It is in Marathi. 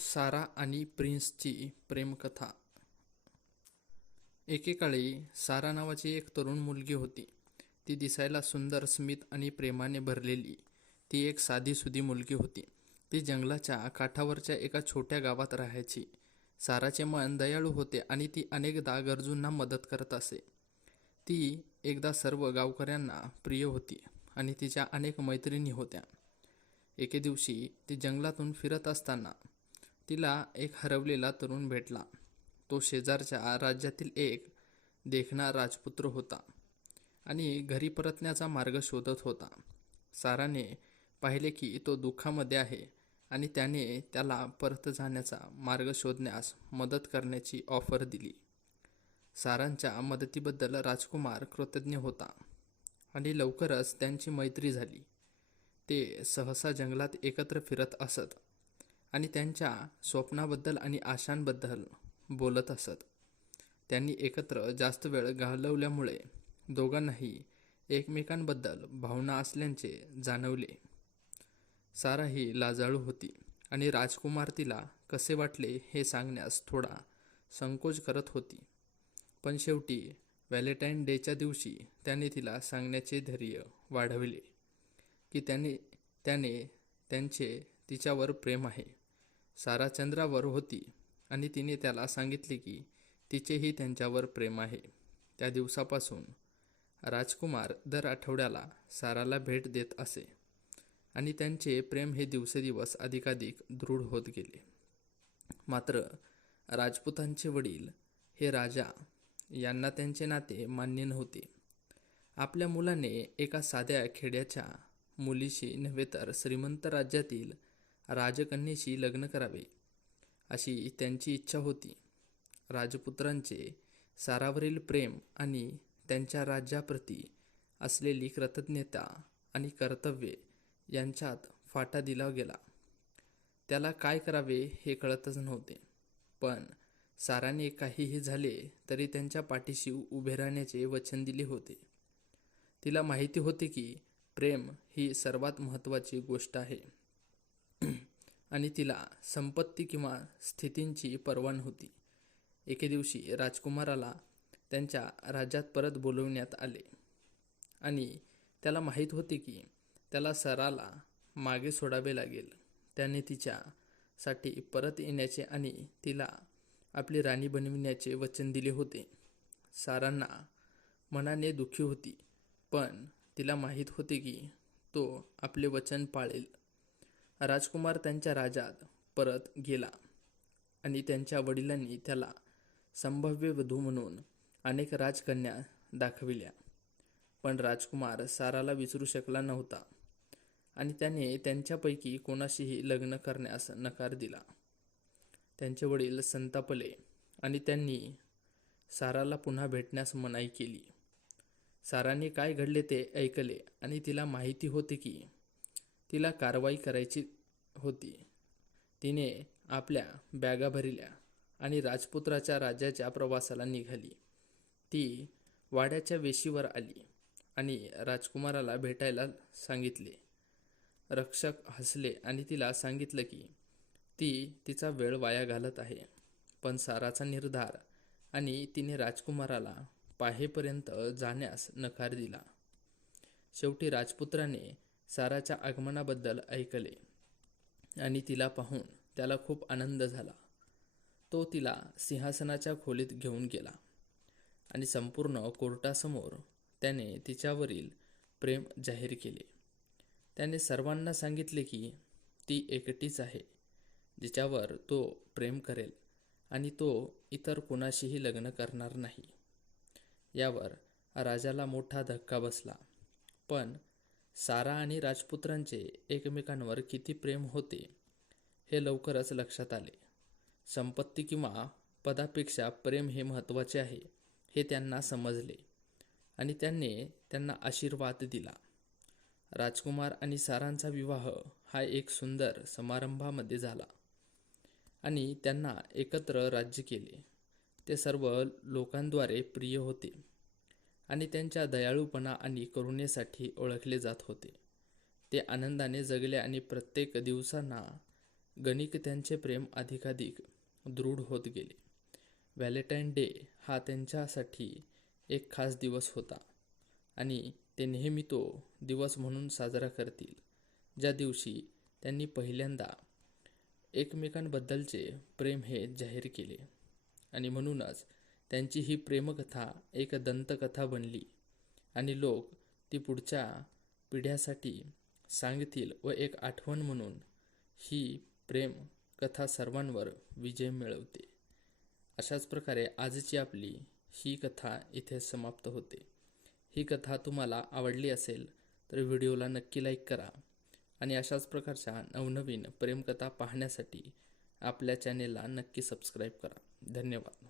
सारा आणि प्रिन्सची प्रेमकथा. एकेकाळी सारा नावाची एक तरुण मुलगी होती. ती दिसायला सुंदर, स्मित आणि प्रेमाने भरलेली. ती एक साधीसुधी मुलगी होती. ती जंगलाच्या काठावरच्या एका छोट्या गावात राहायची. साराचे मन दयाळू होते आणि ती अनेकदा गरजूंना मदत करत असे. ती एकदा सर्व गावकऱ्यांना प्रिय होती आणि तिच्या अनेक मैत्रिणी होत्या. एके दिवशी ती जंगलातून फिरत असताना तिला एक हरवलेला तरुण भेटला. तो शेजारच्या राज्यातील एक देखणा राजपुत्र होता आणि घरी परतण्याचा मार्ग शोधत होता. साराने पाहिले की तो दुःखामध्ये आहे आणि त्याने त्याला परत जाण्याचा मार्ग शोधण्यास मदत करण्याची ऑफर दिली. सारांच्या मदतीबद्दल राजकुमार कृतज्ञ होता आणि लवकरच त्यांची मैत्री झाली. ते सहसा जंगलात एकत्र फिरत असत आणि त्यांच्या स्वप्नाबद्दल आणि आशांबद्दल बोलत असत. त्यांनी एकत्र जास्त वेळ घालवल्यामुळे दोघांनाही एकमेकांबद्दल भावना असल्याचे जाणवले. सारा ही लाजाळू होती आणि राजकुमार तिला कसे वाटले हे सांगण्यास थोडा संकोच करत होती. पण शेवटी व्हॅलेंटाईन डेच्या दिवशी त्याने तिला सांगण्याचे धैर्य वाढविले की त्याने त्यांचे तिच्यावर प्रेम आहे. सारा चंद्रावर होती आणि तिने त्याला सांगितले की तिचेही त्यांच्यावर प्रेम आहे. त्या दिवसापासून राजकुमार दर आठवड्याला साराला भेट देत असे आणि त्यांचे प्रेम हे दिवसेदिवस अधिकाधिक दृढ होत गेले. मात्र राजपुतांचे वडील हे राजा यांना त्यांचे नाते मान्य नव्हते. आपल्या मुलाने एका साध्या खेड्याच्या मुलीशी नव्हे तर श्रीमंत राज्यातील राजकन्येशी लग्न करावे अशी त्यांची इच्छा होती. राजपुत्रांचे सारावरील प्रेम आणि त्यांच्या राज्याप्रती असलेली कृतज्ञता आणि कर्तव्ये यांच्यात फाटा दिला गेला. त्याला काय करावे हे कळतच नव्हते. पण साराने काहीही झाले तरी त्यांच्या पाठीशी उभे राहण्याचे वचन दिले होते. तिला माहिती होते की प्रेम ही सर्वात महत्त्वाची गोष्ट आहे आणि तिला संपत्ती किंवा स्थितींची पर्वा नव्हती. एके दिवशी राजकुमाराला त्यांच्या राज्यात परत बोलवण्यात आले आणि त्याला माहीत होते की त्याला साराला मागे सोडावे लागेल. त्याने तिच्यासाठी परत येण्याचे आणि तिला आपली राणी बनविण्याचे वचन दिले होते. सारांना मनाने दुःखी होती, पण तिला माहीत होते की तो आपले वचन पाळेल. राजकुमार त्यांच्या राज्यात परत गेला आणि त्यांच्या वडिलांनी त्याला संभाव्य वधू म्हणून अनेक राजकन्या दाखविल्या. पण राजकुमार साराला विसरू शकला नव्हता आणि त्याने त्यांच्यापैकी कोणाशीही लग्न करण्यास नकार दिला. त्यांचे वडील संतापले आणि त्यांनी साराला पुन्हा भेटण्यास मनाई केली. साराने काय घडले ते ऐकले आणि तिला माहिती होते की तिला कारवाई करायची होती. तिने आपल्या बॅगा भरल्या आणि राजपुत्राच्या राज्याच्या प्रवासाला निघाली. ती वाड्याच्या वेशीवर आली आणि राजकुमाराला भेटायला सांगितले. रक्षक हसले आणि तिला सांगितलं की ती तिचा वेळ वाया घालत आहे. पण साराचा निर्धार आणि तिने राजकुमाराला पाहेपर्यंत जाण्यास नकार दिला. शेवटी राजपुत्राने साराच्या आगमनाबद्दल ऐकले आणि तिला पाहून त्याला खूप आनंद झाला. तो तिला सिंहासनाच्या खोलीत घेऊन गेला आणि संपूर्ण कोर्टासमोर त्याने तिच्यावरील प्रेम जाहीर केले. त्याने सर्वांना सांगितले की ती एकटीच आहे जिच्यावर तो प्रेम करेल आणि तो इतर कोणाशीही लग्न करणार नाही. यावर राजाला मोठा धक्का बसला. पण सारा आणि राजपुत्रांचे एकमेकांवर किती प्रेम होते हे लवकरच लक्षात आले. संपत्ती किंवा पदापेक्षा प्रेम हे महत्त्वाचे आहे हे त्यांना समजले आणि त्यांना आशीर्वाद दिला. राजकुमार आणि सारांचा विवाह हा एक सुंदर समारंभामध्ये झाला आणि त्यांना एकत्र राज्य केले. ते सर्व लोकांद्वारे प्रिय होते आणि त्यांच्या दयाळूपणा आणि करुणेसाठी ओळखले जात होते. ते आनंदाने जगले आणि प्रत्येक दिवसांना गणिक त्यांचे प्रेम अधिकाधिक दृढ होत गेले. व्हॅलेंटाईन डे हा त्यांच्यासाठी एक खास दिवस होता आणि ते नेहमी तो दिवस म्हणून साजरा करतील ज्या दिवशी त्यांनी पहिल्यांदा एकमेकांबद्दलचे प्रेम हे जाहीर केले. आणि म्हणूनच त्यांची ही प्रेमकथा एक दंतकथा बनली आणि लोक ती पुढच्या पिढ्यासाठी सांगतील व एक आठवण म्हणून ही प्रेम कथा सर्वांवर विजय मिळवते. अशाच प्रकारे आजची आपली ही कथा इथे समाप्त होते. ही कथा तुम्हाला आवडली असेल तर व्हिडिओला नक्की लाईक करा आणि अशाच प्रकारच्या नवनवीन प्रेमकथा पाहण्यासाठी आपल्या चॅनेलला नक्की सबस्क्राईब करा. धन्यवाद.